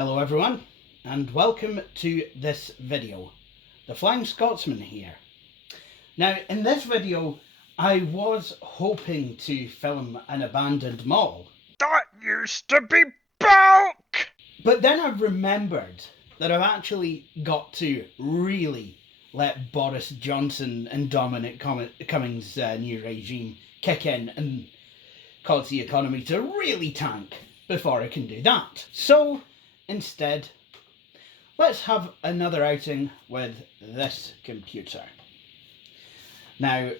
Hello everyone, and welcome to this video. The Flying Scotsman here. Now, in this video, I was hoping to film an abandoned mall. That used to be bulk! But then I remembered that I've actually got to really let Boris Johnson and Dominic Cummings' new regime kick in and cause the economy to really tank before I can do that. So, instead, let's have another outing with this computer. Now,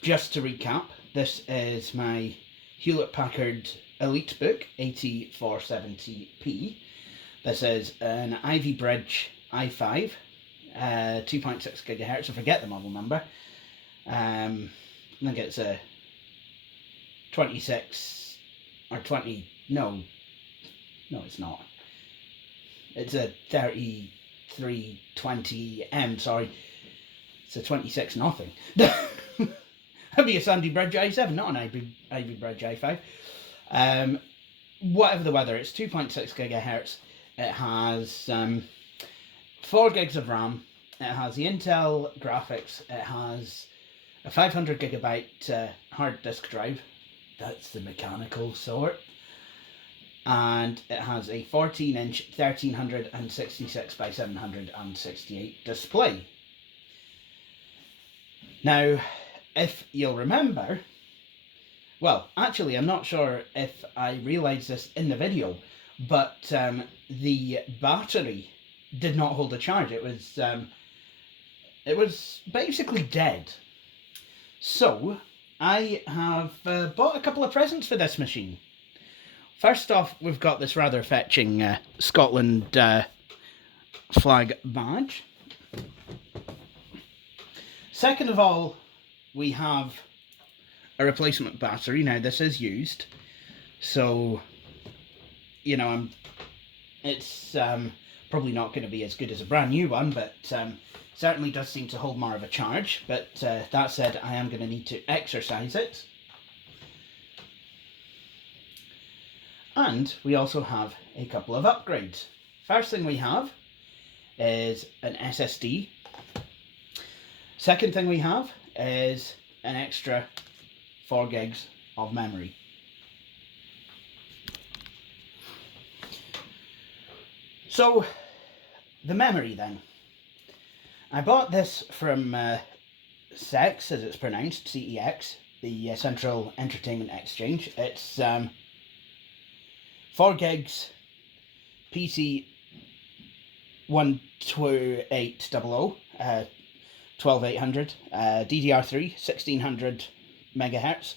just to recap, this is my Hewlett-Packard Elitebook 8470p. This is an Ivy Bridge i5, 2.6 gigahertz. I forget the model number. I think it's a 26 or 20. No, it's not. It's a 3320M, sorry. It's a 26 nothing. That'd be a Sandy Bridge i7, not an Ivy Bridge i5. Whatever the weather, it's 2.6 gigahertz. It has 4 gigs of RAM. It has the Intel graphics. It has a 500 gigabyte hard disk drive. That's the mechanical sort. And it has a 14-inch 1366 by 768 display. Now, if you'll remember, well, actually, I'm not sure if I realised this in the video, but the battery did not hold a charge. It was basically dead. So I have bought a couple of presents for this machine. First off, we've got this rather fetching Scotland flag badge. Second of all, we have a replacement battery. Now, this is used, so, you know, it's probably not going to be as good as a brand new one, but certainly does seem to hold more of a charge. But that said, I am going to need to exercise it. And we also have a couple of upgrades. First thing we have is an SSD. Second thing we have is an extra 4 gigs of memory. So, the memory then. I bought this from CEX, as it's pronounced, CEX, the Central Entertainment Exchange. It's 4 gigs, PC 12800, 12800, DDR3, 1600 megahertz,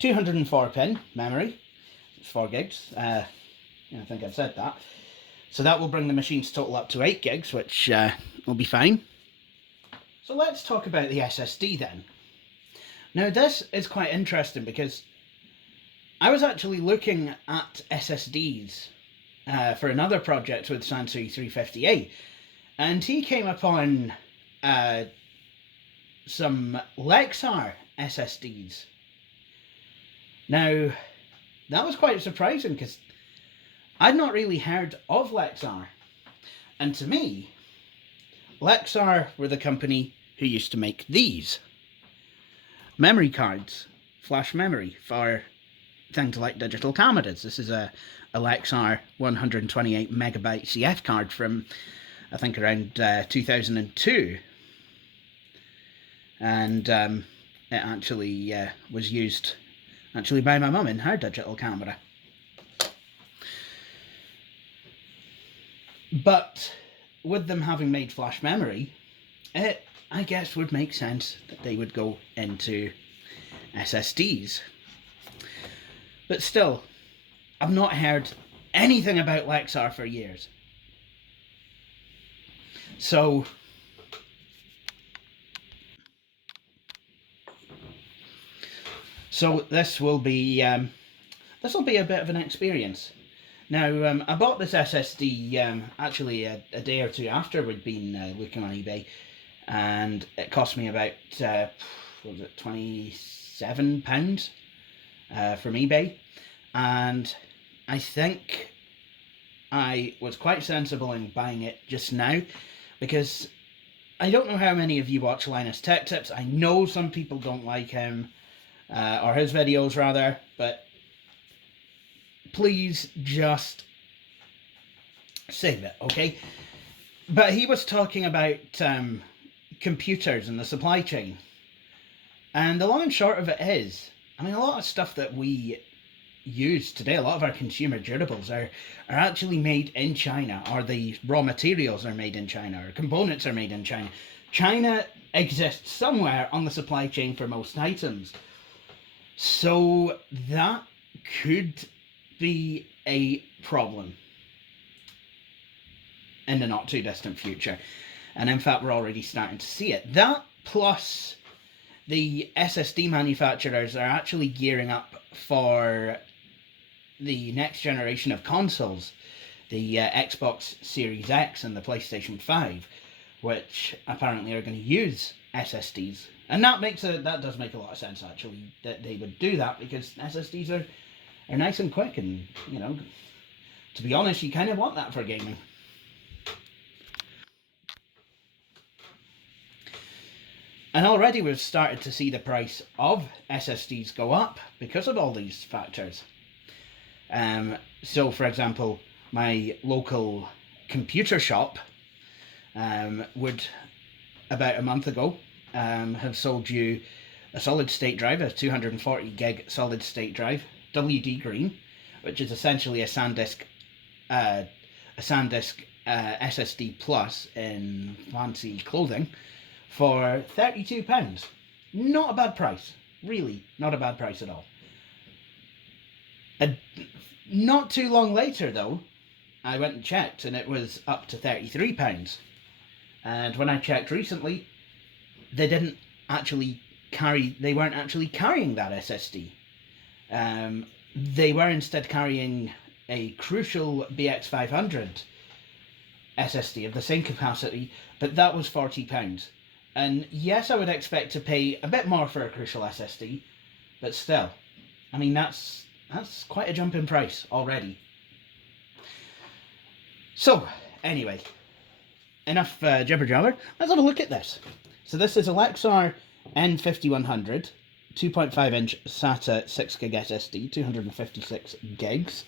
204 pin memory. It's 4 gigs. I think I've said that. So that will bring the machine's total up to 8 gigs, which will be fine. So let's talk about the SSD then. Now, this is quite interesting because I was actually looking at SSDs for another project with Sansui 350A, and he came upon some Lexar SSDs. Now, that was quite surprising because I'd not really heard of Lexar. And to me, Lexar were the company who used to make these memory cards, flash memory for things like digital cameras. This is a Lexar 128 megabyte CF card from, I think, around 2002. And it actually was used by my mum in her digital camera. But with them having made flash memory, it, I guess, would make sense that they would go into SSDs. But still, I've not heard anything about Lexar for years. So this will be a bit of an experience. Now, I bought this SSD actually a day or two after we'd been looking on eBay, and it cost me about what was it, £27 from eBay, and I think I was quite sensible in buying it just now, because I don't know how many of you watch Linus Tech Tips. I know some people don't like him, or his videos rather, but please just save it, okay? But he was talking about computers and the supply chain. And the long and short of it is, I mean, a lot of stuff that we use today, a lot of our consumer durables are actually made in China, or the raw materials are made in China, or components are made in China. China exists somewhere on the supply chain for most items. So that could be a problem in the not too distant future. And in fact, we're already starting to see it. That plus the SSD manufacturers are actually gearing up for the next generation of consoles, the Xbox Series X and the PlayStation 5, which apparently are going to use SSDs. And that does make a lot of sense, actually, that they would do that, because SSDs are nice and quick, and, you know, to be honest, you kind of want that for gaming. And already we've started to see the price of SSDs go up because of all these factors. So, for example, my local computer shop would, about a month ago, have sold you a solid state drive, a 240 gig solid state drive, WD green, which is essentially a SanDisk SSD Plus in fancy clothing, for £32. Not a bad price. Really, not a bad price at all. Not too long later, though, I went and checked, and it was up to £33. And when I checked recently, they weren't actually carrying that SSD. They were instead carrying a Crucial BX500 SSD of the same capacity, but that was £40. And yes, I would expect to pay a bit more for a Crucial SSD, but still, I mean, that's quite a jump in price already. So, anyway, enough jibber jabber. Let's have a look at this. So this is a Lexar N5100, 2.5 inch SATA 6GB SSD, 256 gigs.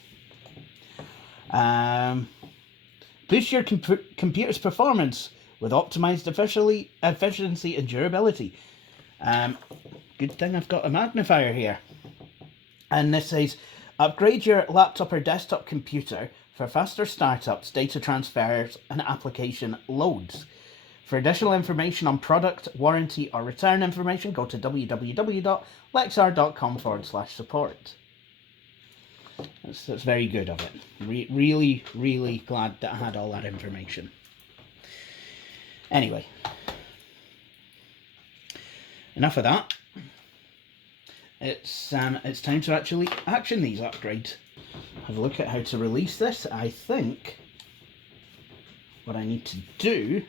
Boost your computer's performance with optimized efficiency and durability. Good thing I've got a magnifier here. And this says, upgrade your laptop or desktop computer for faster startups, data transfers, and application loads. For additional information on product, warranty, or return information, go to www.lexar.com/support. That's very good of it. Really, really glad that I had all that information. Anyway, enough of that. It's time to actually action these upgrades. Have a look at how to release this. I think what I need to do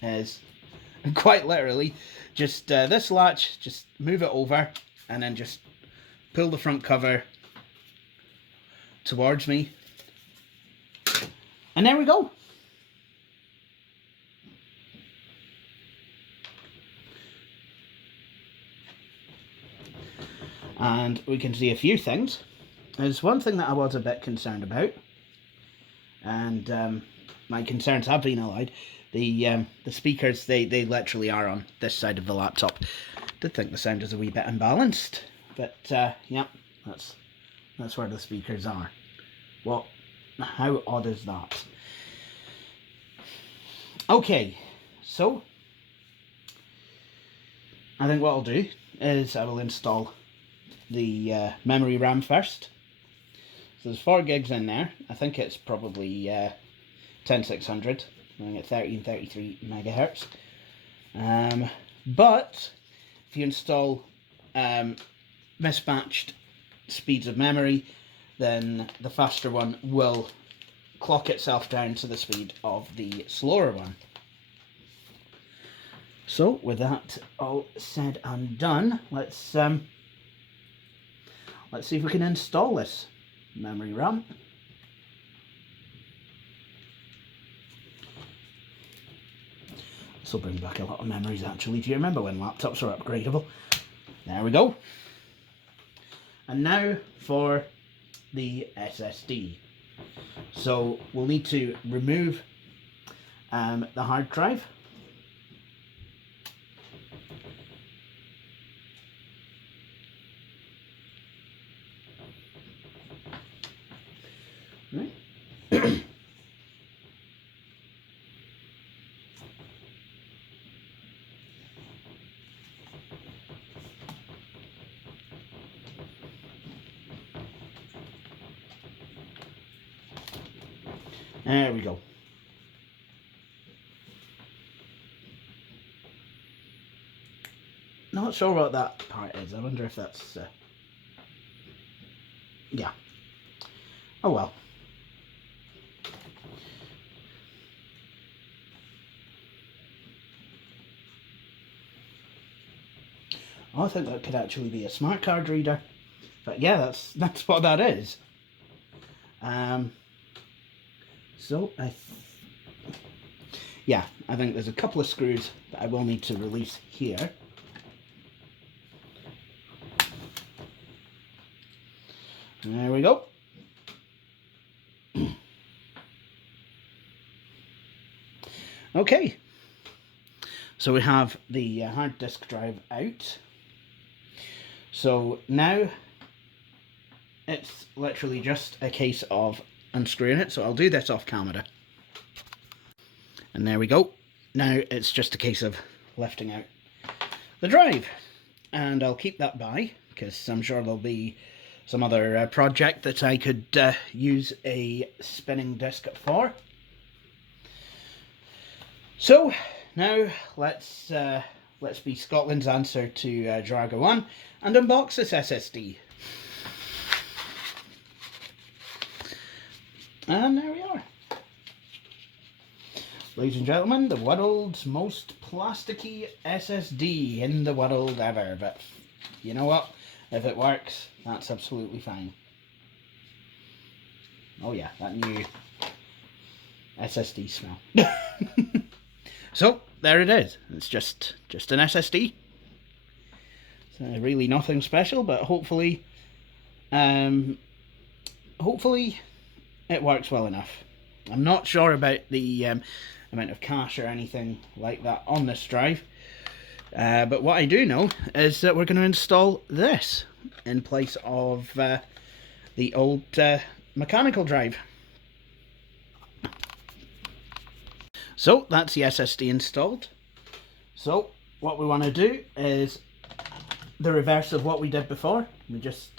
is, quite literally, just this latch, just move it over, and then just pull the front cover towards me, and there we go. And we can see a few things. There's one thing that I was a bit concerned about, and my concerns have been allayed. The speakers, they literally are on this side of the laptop. Did think the sound is a wee bit imbalanced, but yeah, that's where the speakers are. Well, how odd is that? Okay, so I think what I'll do is I will install the memory RAM first. So there's 4 gigs in there. I think it's probably 10600, running at 30 and 33 megahertz. But if you install mismatched speeds of memory, then the faster one will clock itself down to the speed of the slower one. So with that all said and done, let's see if we can install this memory RAM. This will bring back a lot of memories actually. Do you remember when laptops were upgradable? There we go. And now for the SSD. So we'll need to remove the hard drive. Right. There we go. Not sure what that part is. I wonder if that's... yeah. Oh well. Oh, I think that could actually be a smart card reader. But yeah, that's what that is. So yeah, I think there's a couple of screws that I will need to release here. There we go. Okay, so we have the hard disk drive out. So now it's literally just a case of unscrewing it. So I'll do this off camera. And there we go. Now it's just a case of lifting out the drive. And I'll keep that by, because I'm sure there'll be some other project that I could use a spinning disc for. So now let's be Scotland's answer to Draga 1 and unbox this SSD. And there we are. Ladies and gentlemen, the world's most plasticky SSD in the world ever. But you know what? If it works, that's absolutely fine. Oh yeah, that new SSD smell. So, there it is. It's just an SSD. So really nothing special, but hopefully it works well enough. I'm not sure about the amount of cache or anything like that on this drive. But what I do know is that we're going to install this in place of the old mechanical drive. So that's the SSD installed. So what we want to do is the reverse of what we did before. We just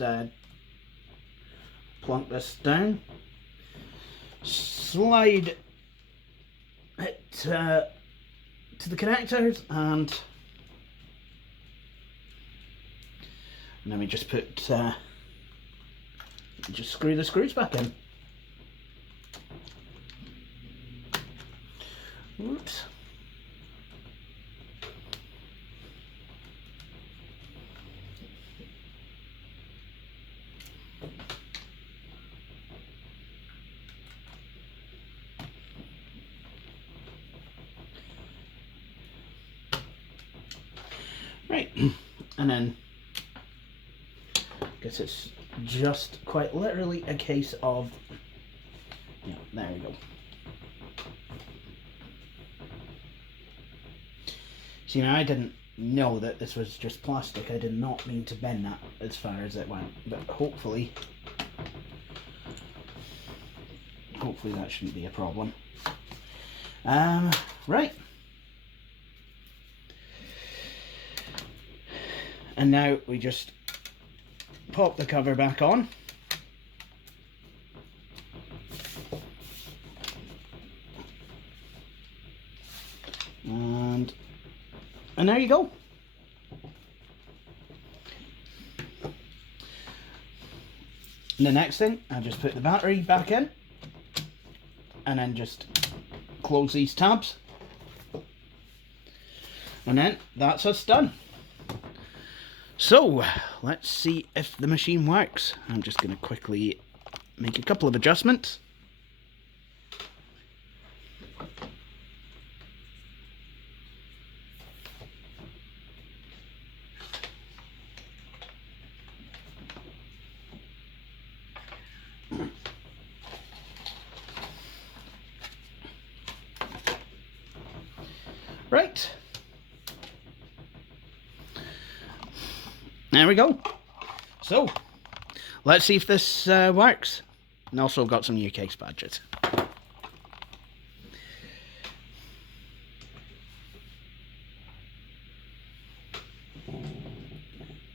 plunk this down, slide it to the connectors, and then we just put just screw the screws back in. Oops. Right, and then I guess it's just quite literally a case of, yeah, there we go. See, now I didn't know that this was just plastic. I did not mean to bend that as far as it went, but hopefully that shouldn't be a problem. Right. And now we just pop the cover back on. And there you go. And the next thing, I'll just put the battery back in and then just close these tabs. And then that's us done. So let's see if the machine works. I'm just going to quickly make a couple of adjustments. there we go. So, let's see if this works. And also got some new case badges.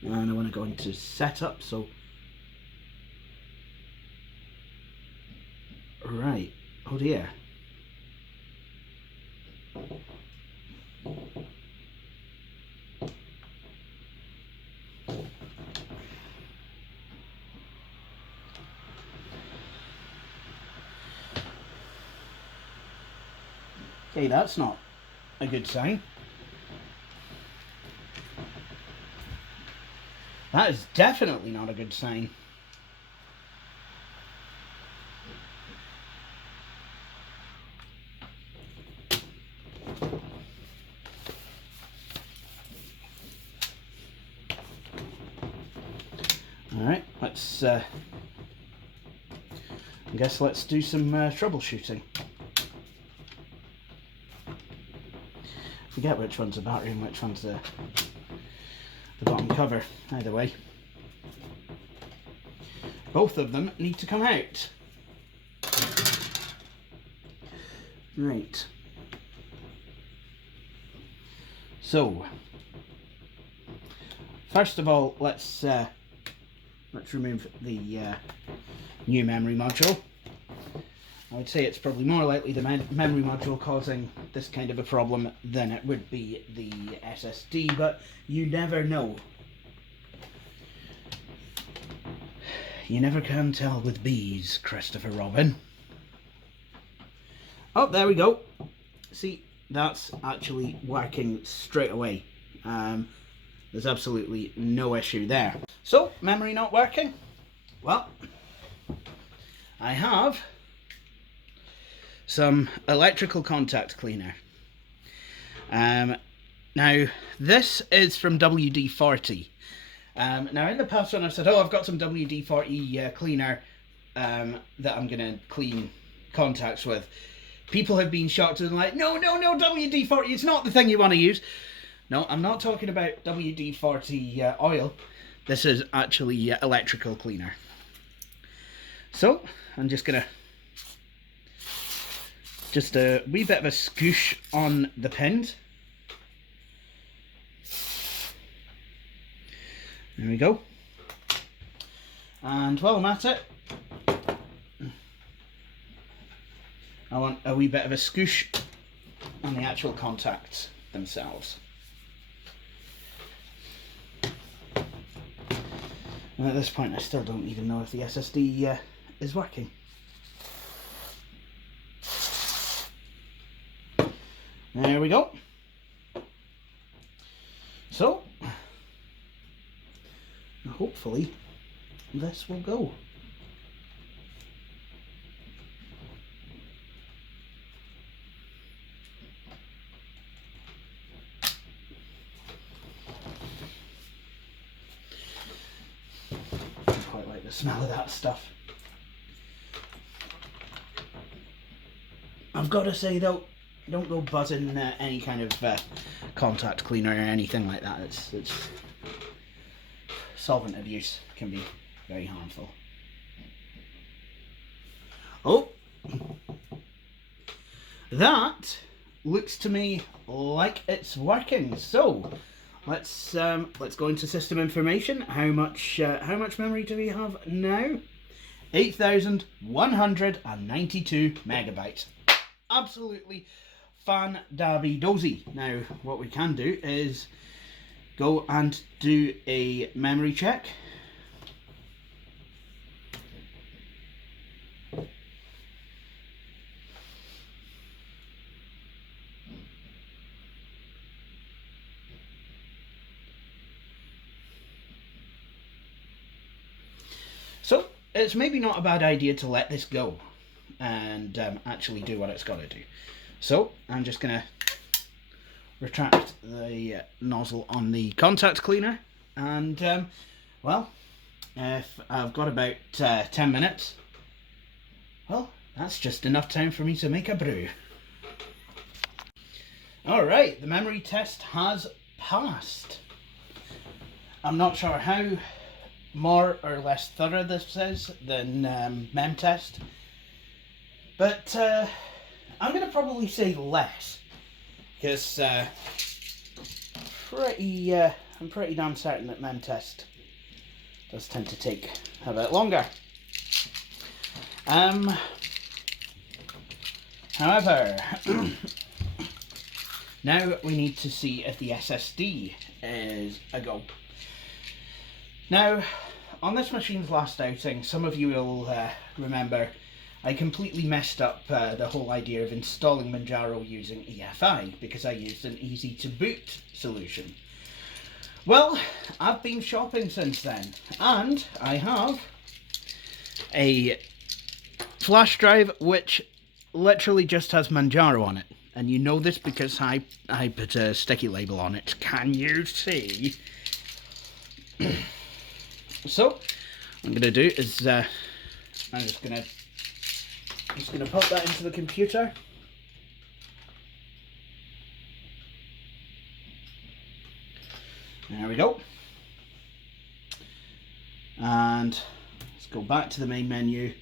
And I want to go into setup, so... Right. Oh dear. Okay, that's not a good sign. That is definitely not a good sign. Alright, let's I guess let's do some troubleshooting. Forget which one's the battery and which one's the bottom cover. Either way, both of them need to come out. Right. So, first of all, let's remove the new memory module. I would say it's probably more likely the memory module causing this kind of a problem than it would be the SSD, but you never know. You never can tell with bees, Christopher Robin. Oh, there we go. See, that's actually working straight away. There's absolutely no issue there. So, memory not working? Well, I have some electrical contact cleaner. Now, this is from WD-40. Now, in the past when I've said, oh, I've got some WD-40 cleaner that I'm going to clean contacts with, people have been shocked and like, no, WD-40, it's not the thing you want to use. No, I'm not talking about WD-40 oil. This is actually electrical cleaner. So, I'm just going to just a wee bit of a scoosh on the pins. There we go. And while I'm at it, I want a wee bit of a scoosh on the actual contacts themselves. And at this point I still don't even know if the SSD is working. There we go. So, hopefully this will go. I quite like the smell of that stuff. I've got to say though, don't go buzzing any kind of contact cleaner or anything like that. It's solvent abuse can be very harmful. Oh, that looks to me like it's working. So let's go into system information. How much memory do we have now? 8,192 megabytes. Absolutely fan-dabby-dozy. Now, what we can do is go and do a memory check. So, it's maybe not a bad idea to let this go and actually do what it's got to do. So, I'm just going to retract the nozzle on the contact cleaner, and well, if I've got about 10 minutes, well, that's just enough time for me to make a brew. Alright, the memory test has passed. I'm not sure how more or less thorough this is than MemTest, but I'm going to probably say less, because I'm pretty damn certain that MemTest does tend to take a bit longer. However, now we need to see if the SSD is a go. Now, on this machine's last outing, some of you will remember I completely messed up the whole idea of installing Manjaro using EFI because I used an easy to boot solution. Well, I've been shopping since then, and I have a flash drive which literally just has Manjaro on it. And you know this because I put a sticky label on it. Can you see? So, what I'm going to do is I'm just going to pop that into the computer. There we go. And let's go back to the main menu.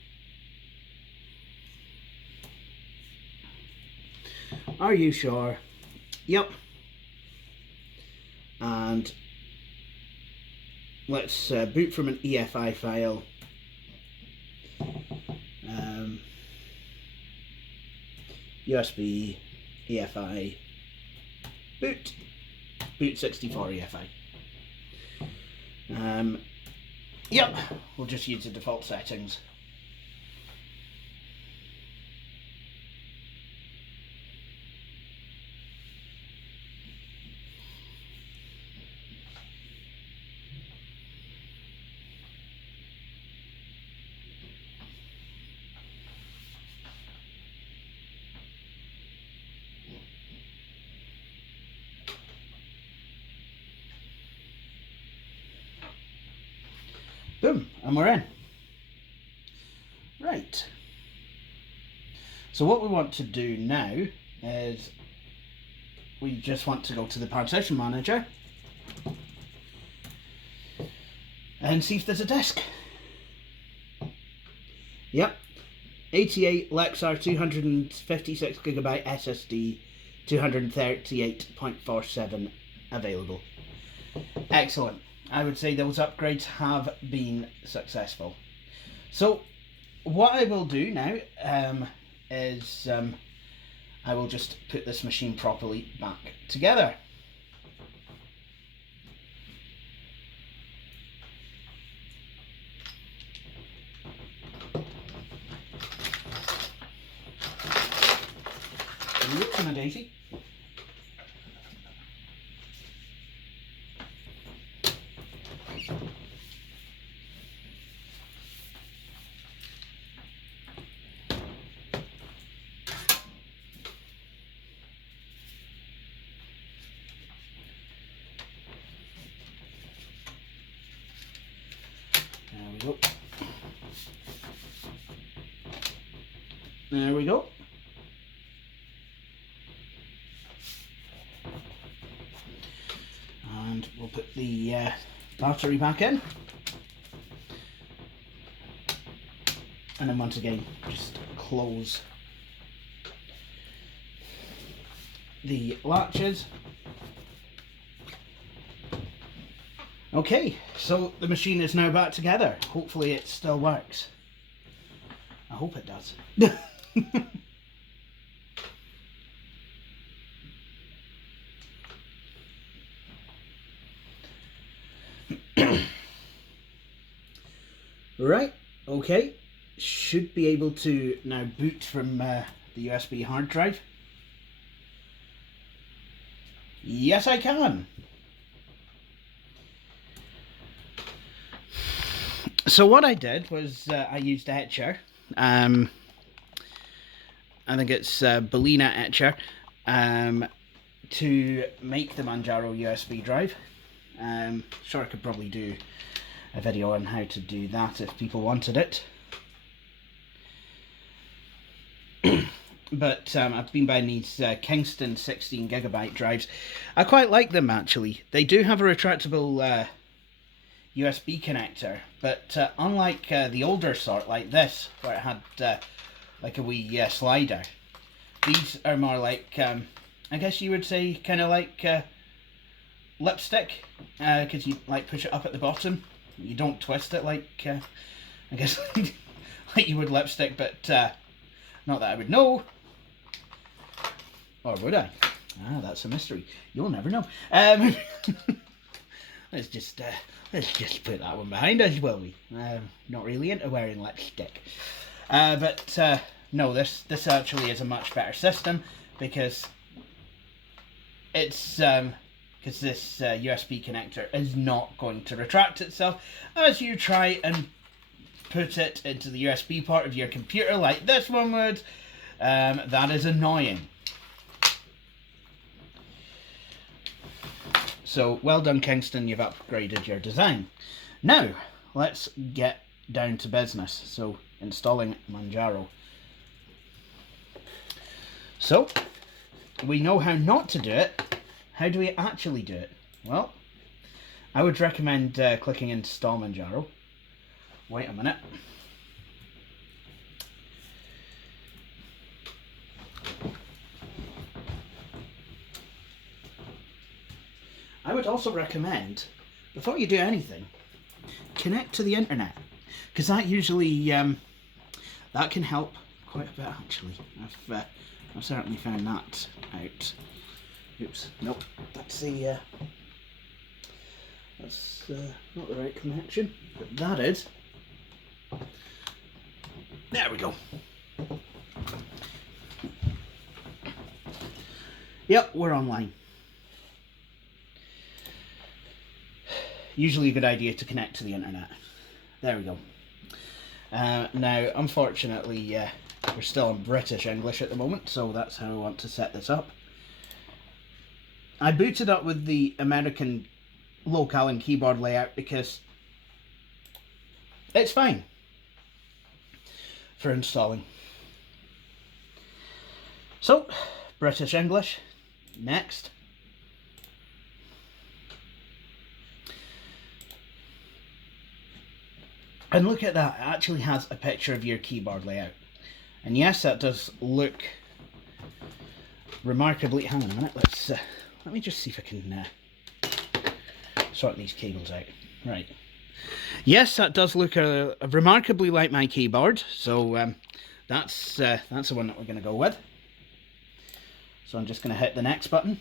Are you sure? Yep. And let's boot from an EFI file. USB, EFI, boot 64 EFI. Yep, we'll just use the default settings. Boom, and we're in. Right. So what we want to do now is we just want to go to the partition manager and see if there's a disk. Yep. 88 Lexar 256GB SSD 238.47 available. Excellent. I would say those upgrades have been successful. So what I will do now is I will just put this machine properly back together. Oops, and a daisy. There we go. There we go. And we'll put the battery back in. And then once again, just close the latches. Okay, so the machine is now back together. Hopefully it still works. I hope it does. Right, okay. Should be able to now boot from the USB hard drive. Yes, I can. So what I did was I used Etcher. I think it's Bellina Etcher to make the Manjaro USB drive. Sure, I could probably do a video on how to do that if people wanted it. But I've been buying these Kingston 16GB drives. I quite like them actually. They do have a retractable USB connector, but unlike the older sort like this, where it had like a wee slider, these are more like, I guess you would say, kind of like lipstick, because you like push it up at the bottom. You don't twist it like, I guess, like you would lipstick, but not that I would know. Or would I? Ah, that's a mystery. You'll never know. Let's just put that one behind us, will we? Not really into wearing lipstick. But no, this actually is a much better system because it's because this USB connector is not going to retract itself as you try and put it into the USB port of your computer like this one would. That is annoying. So, well done, Kingston, you've upgraded your design. Now, let's get down to business. So, installing Manjaro. So, we know how not to do it. How do we actually do it? Well, I would recommend clicking Install Manjaro. Wait a minute. I would also recommend, before you do anything, connect to the internet, because that usually that can help quite a bit. Actually, I've certainly found that out. Oops, nope, that's the that's not the right connection, but that is. There we go. Yep, we're online. Usually a good idea to connect to the internet. There we go. Now, unfortunately, we're still in British English at the moment, so that's how I want to set this up. I booted up with the American locale and keyboard layout because it's fine for installing. So, British English, next. And look at that, it actually has a picture of your keyboard layout. And yes, that does look remarkably... Hang on a minute, let me just see if I can sort these cables out. Right. Yes, that does look remarkably like my keyboard, so that's the one that we're going to go with. So I'm just going to hit the next button.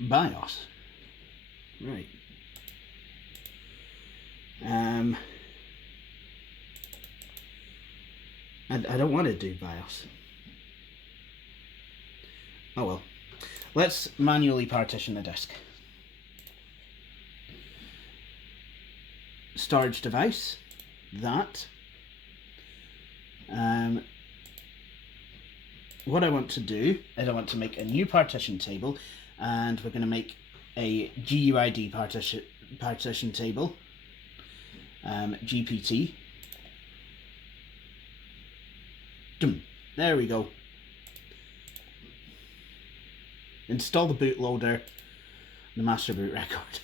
BIOS. Right. I don't want to do BIOS. Oh well. Let's manually partition the disk. Storage device. That. What I want to do is I want to make a new partition table, and we're going to make a GUID partition table, GPT. There we go. Install the bootloader, the master boot record.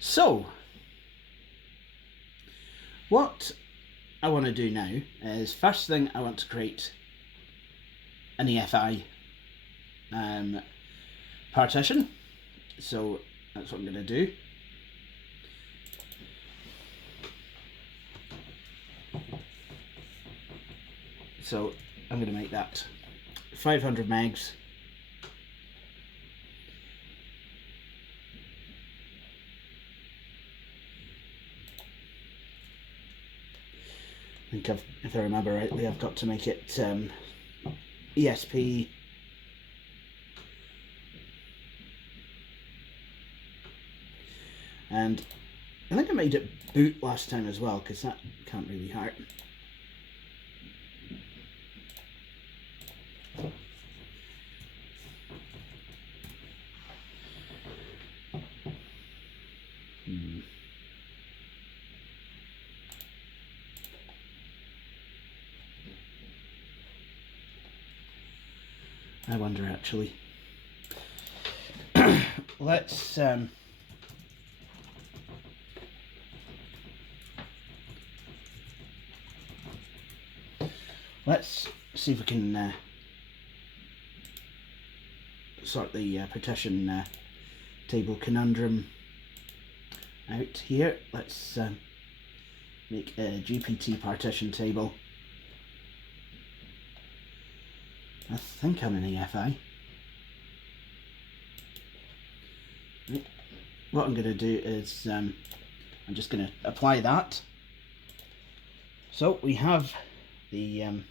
So, what I want to do now is, first thing, I want to create an EFI partition. So that's what I'm going to do. So I'm going to make that 500 megs. I think if I remember rightly, I've got to make it ESP and I think I made it boot last time as well, because that can't really hurt. I wonder actually. Let's see if we can sort the partition table conundrum out here. Let's make a GPT partition table. I think I'm in EFI. Right. What I'm going to do is I'm just going to apply that. So we have the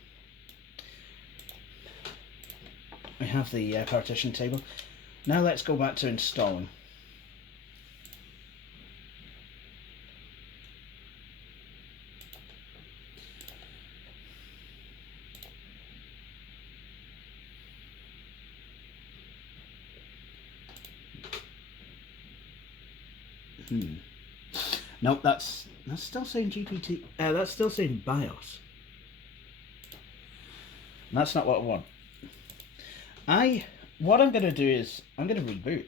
partition table. Now let's go back to installing. Nope, that's still saying GPT. That's still saying BIOS. And that's not what I want. What I'm going to do is I'm going to reboot,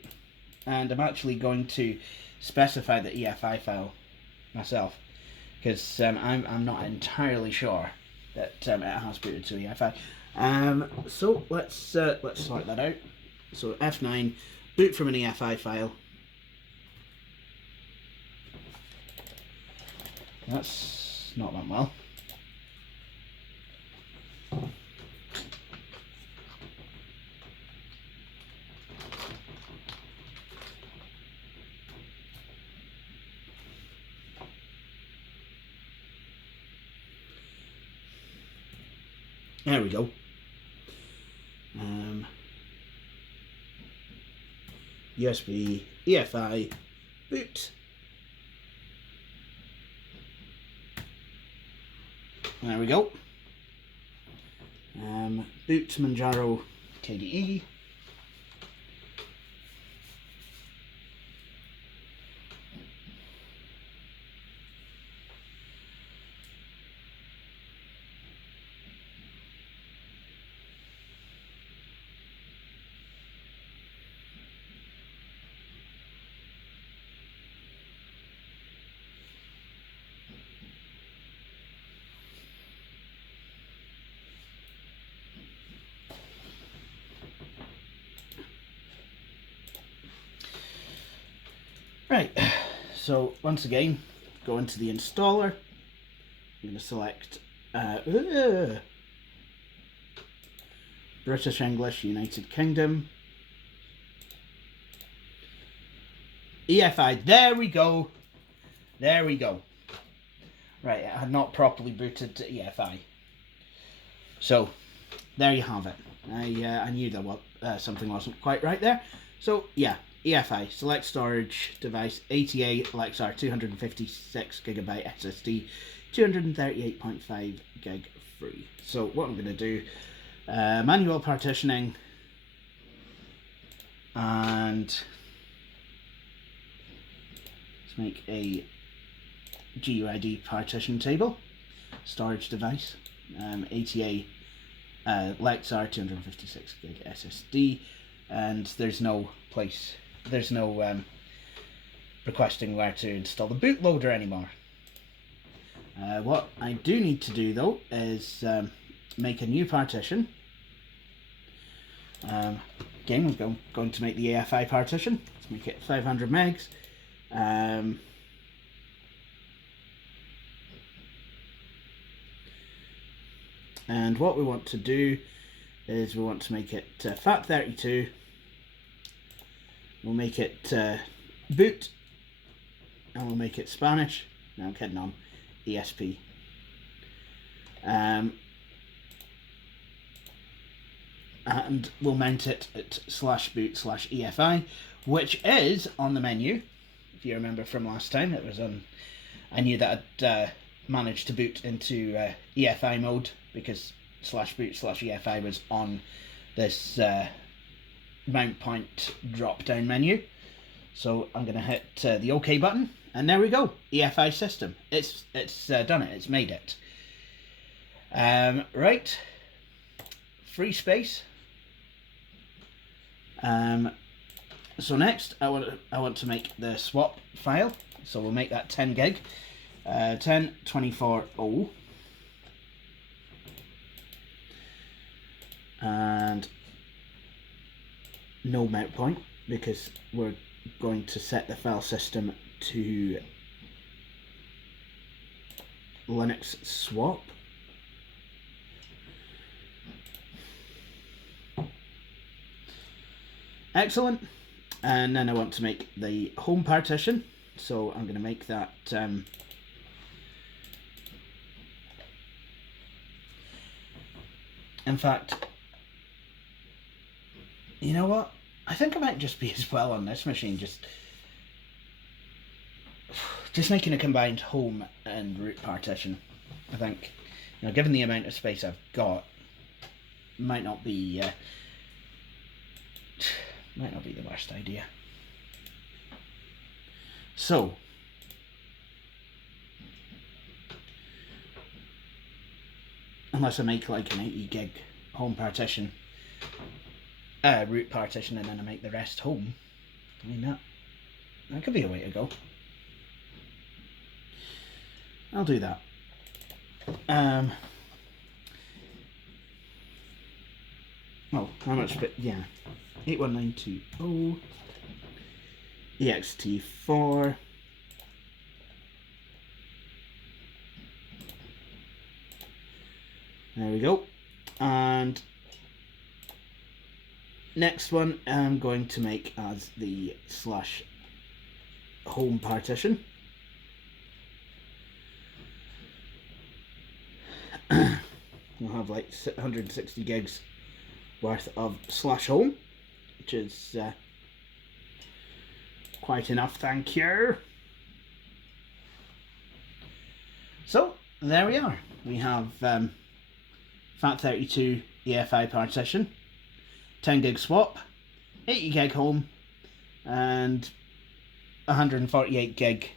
and I'm actually going to specify the EFI file myself, because I'm not entirely sure that it has booted to EFI. So let's sort that out. So F9, boot from an EFI file. That's not went well. There we go. USB, EFI, boot. There we go. Boot Manjaro KDE. Right, so once again, go into the installer. I'm going to select British English, United Kingdom. EFI, there we go. There we go. Right, it had not properly booted to EFI. So, there you have it. I knew that something wasn't quite right there. So, yeah. EFI, select storage device, ATA Lexar 256GB SSD, 238.5 gig free. So what I'm going to do, manual partitioning, and let's make a GUID partition table, storage device, ATA Lexar 256GB SSD, and there's no requesting where to install the bootloader anymore. What I do need to do though is make a new partition. Again, we're going to make the AFI partition. Let's make it 500 megs. And what we want to do is we want to make it FAT32. We'll make it boot, and we'll make it Spanish. No, I'm kidding on. ESP. And we'll mount it at /boot/EFI, which is on the menu. If you remember from last time, it was on. I knew that I'd managed to boot into EFI mode because /boot/EFI was on this mount point drop down menu. So I'm going to hit the OK button, and there we go. EFI system. It's done it. It's made it. Right. Free space. So next, I want to make the swap file. So we'll make that 10 gig, 1024.0, and no mount point because we're going to set the file system to Linux swap. Excellent. And then I want to make the home partition, so I'm going to make that in fact, you know what, I think I might just be as well on this machine, just making a combined home and root partition. I think, you know, given the amount of space I've got, might not be the worst idea. So, unless I make like an 80 gig home partition, root partition, and then I make the rest home, I mean that could be a way to go. I'll do that. Oh, how much? But yeah, 81920 ext4. There we go. And next one I'm going to make as the /home partition. We'll have like 160 gigs worth of /home, which is quite enough, thank you. So there we are. We have FAT32 EFI partition, 10 gig swap, 80 gig home, and 148 gig.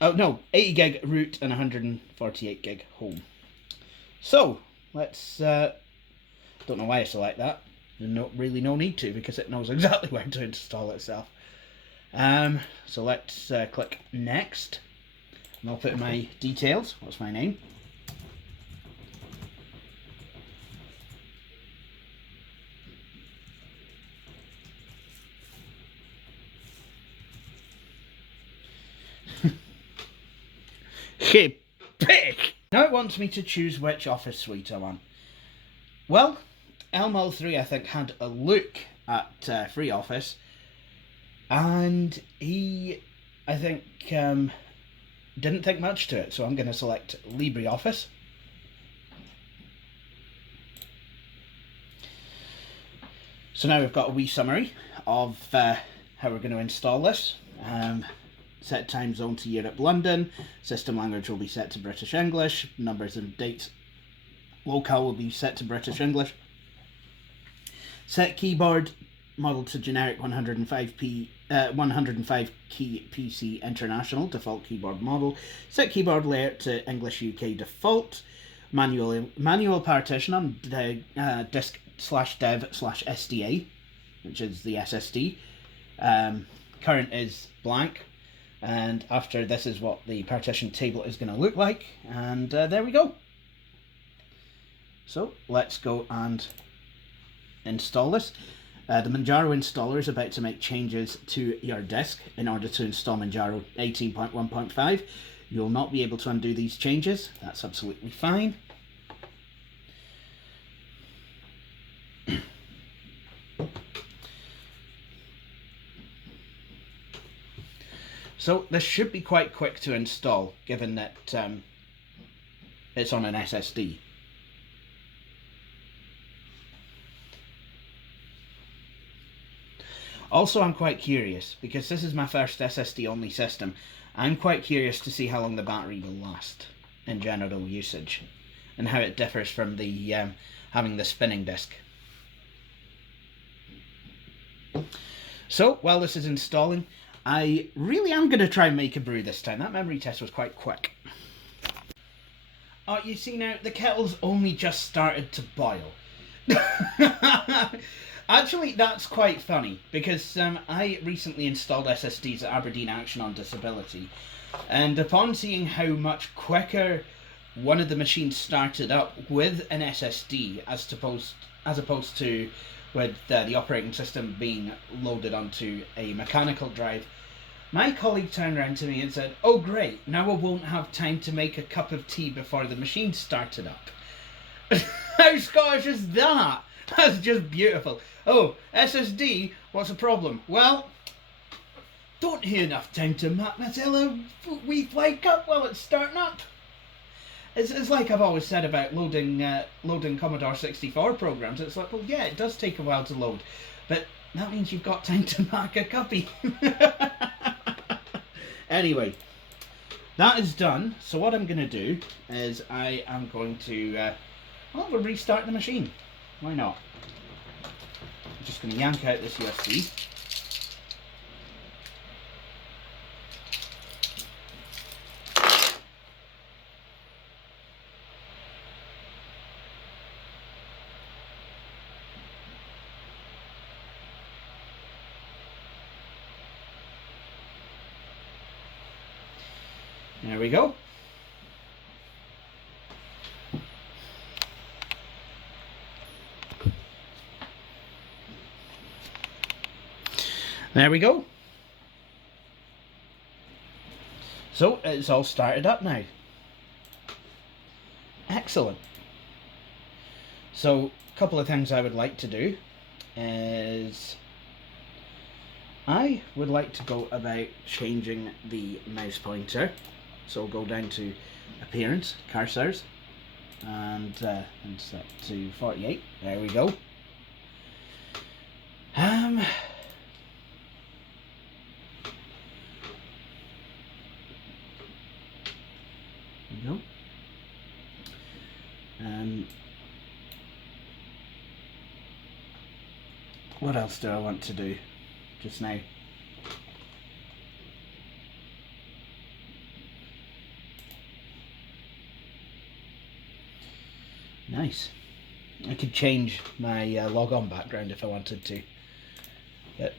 Oh no, 80 gig root and 148 gig home. So let's. Don't know why I select that. Really no need to, because it knows exactly where to install itself. So let's click next, and I'll put in my details. What's my name? Hey, pick! Now it wants me to choose which office suite I want. Well, Elmo3 I think had a look at FreeOffice, and he, I think, didn't think much to it, so I'm going to select LibreOffice. So now we've got a wee summary of how we're going to install this. Set time zone to Europe, London. System language will be set to British English. Numbers and dates locale will be set to British English. Set keyboard model to generic 105 key PC International default keyboard model. Set keyboard layout to English UK default. Manual partition on disk/dev/SDA, which is the SSD. Current is blank. And after this is what the partition table is going to look like. And there we go. So let's go and install this. The Manjaro installer is about to make changes to your disk in order to install Manjaro 18.1.5. You'll not be able to undo these changes. That's absolutely fine. So this should be quite quick to install, given that it's on an SSD. Also, I'm quite curious, because this is my first SSD only system, I'm quite curious to see how long the battery will last in general usage, and how it differs from the having the spinning disk. So, while this is installing, I really am going to try and make a brew this time. That memory test was quite quick. Oh, you see now, the kettle's only just started to boil. Actually, that's quite funny, because I recently installed SSDs at Aberdeen Action on Disability, and upon seeing how much quicker one of the machines started up with an SSD as opposed to with the operating system being loaded onto a mechanical drive, my colleague turned around to me and said, "Oh great, now I won't have time to make a cup of tea before the machine started up." How Scottish is that? That's just beautiful. Oh, SSD, what's the problem? Well, don't have enough time to make myself a wee fly cup while it's starting up. It's like I've always said about loading Commodore 64 programs. It's like, well, yeah, it does take a while to load, but that means you've got time to make a cuppy. Anyway, that is done. So what I'm going to do is I am going to we'll restart the machine. Why not? I'm just going to yank out this USB. There we go. There we go. So it's all started up now. Excellent. So a couple of things I would like to do is I would like to go about changing the mouse pointer. So we'll go down to Appearance, Cursors, and set to 48. There we go. There we go. What else do I want to do just now? Nice. I could change my log on background if I wanted to. But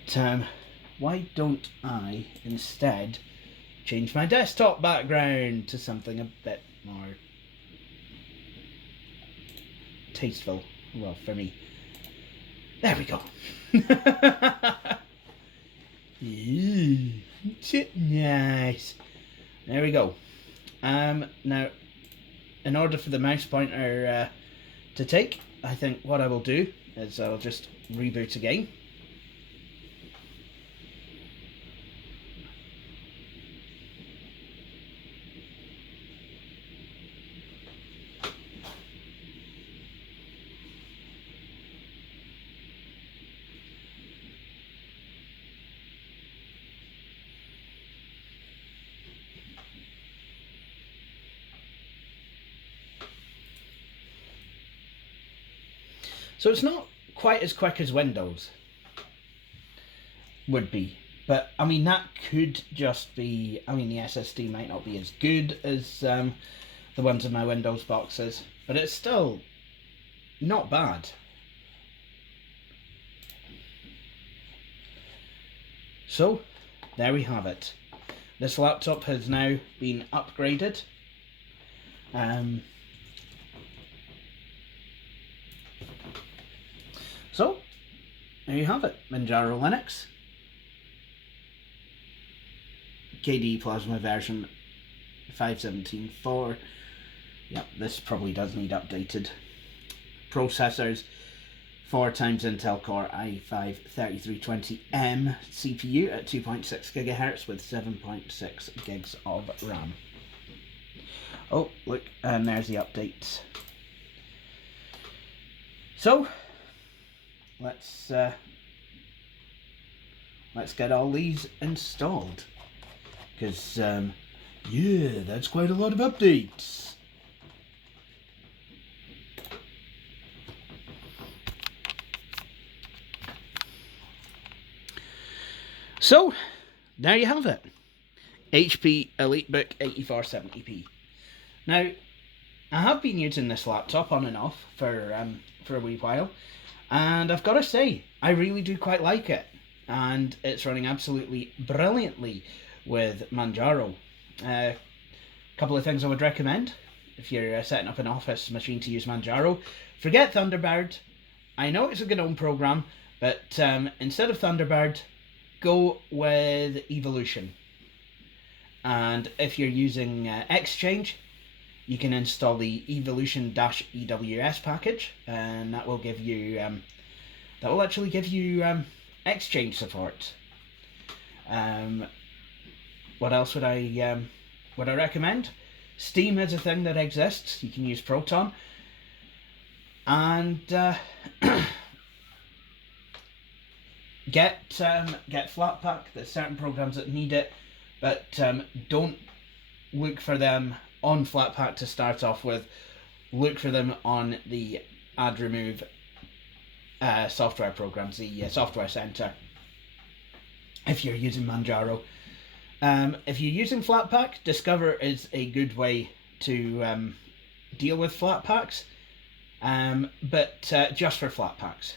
why don't I instead change my desktop background to something a bit more tasteful? Well, for me. There we go. Nice. There we go. Now, in order for the mouse pointer to take, I think what I will do is I'll just reboot again. So it's not quite as quick as Windows would be, but I mean that could just be, I mean the SSD might not be as good as the ones in my Windows boxes, but it's still not bad. So there we have it. This laptop has now been upgraded. So, there you have it, Manjaro Linux, KDE Plasma version 5.17.4. Yep, this probably does need updated. Processors, 4 times Intel Core i5-3320M CPU at 2.6 GHz with 7.6 gigs of RAM. Oh, look, and there's the updates. So, let's get all these installed, because yeah, that's quite a lot of updates. So there you have it, HP Elitebook 8470p. Now I have been using this laptop on and off for a wee while. And I've got to say, I really do quite like it. And it's running absolutely brilliantly with Manjaro. A couple of things I would recommend if you're setting up an office machine to use Manjaro. Forget Thunderbird. I know it's a GNOME program, but instead of Thunderbird, go with Evolution. And if you're using Exchange, you can install the Evolution-EWS package, and that will give you actually give you Exchange support. What else would I recommend? Steam is a thing that exists. You can use Proton, and get Flatpak. There's certain programs that need it, but don't look for them on Flatpak to start off with. Look for them on the add remove software programs, the software center, if you're using Manjaro. If you're using Flatpak, Discover is a good way to deal with Flatpaks, but just for Flatpaks.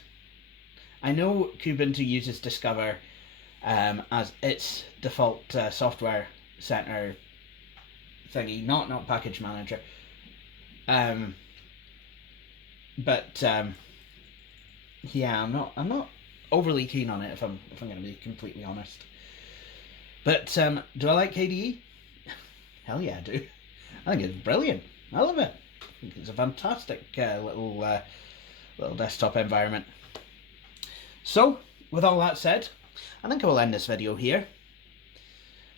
I know Kubuntu uses Discover as its default software center thingy, not package manager. But yeah, I'm not overly keen on it if I'm going to be completely honest. But do I like KDE? Hell yeah, I do. I think it's brilliant. I love it. I think it's a fantastic little desktop environment. So, with all that said, I think I will end this video here.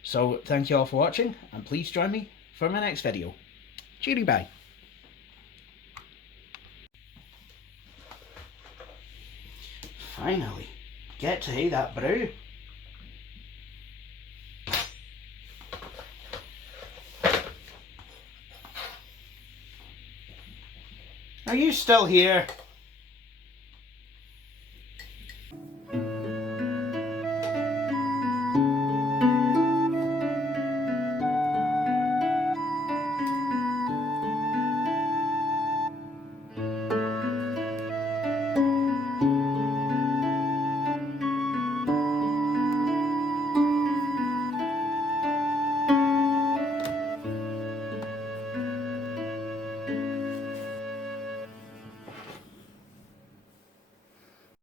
So, thank you all for watching, and please join me for my next video. Cheery bye. Finally, get to hear that brew. Are you still here?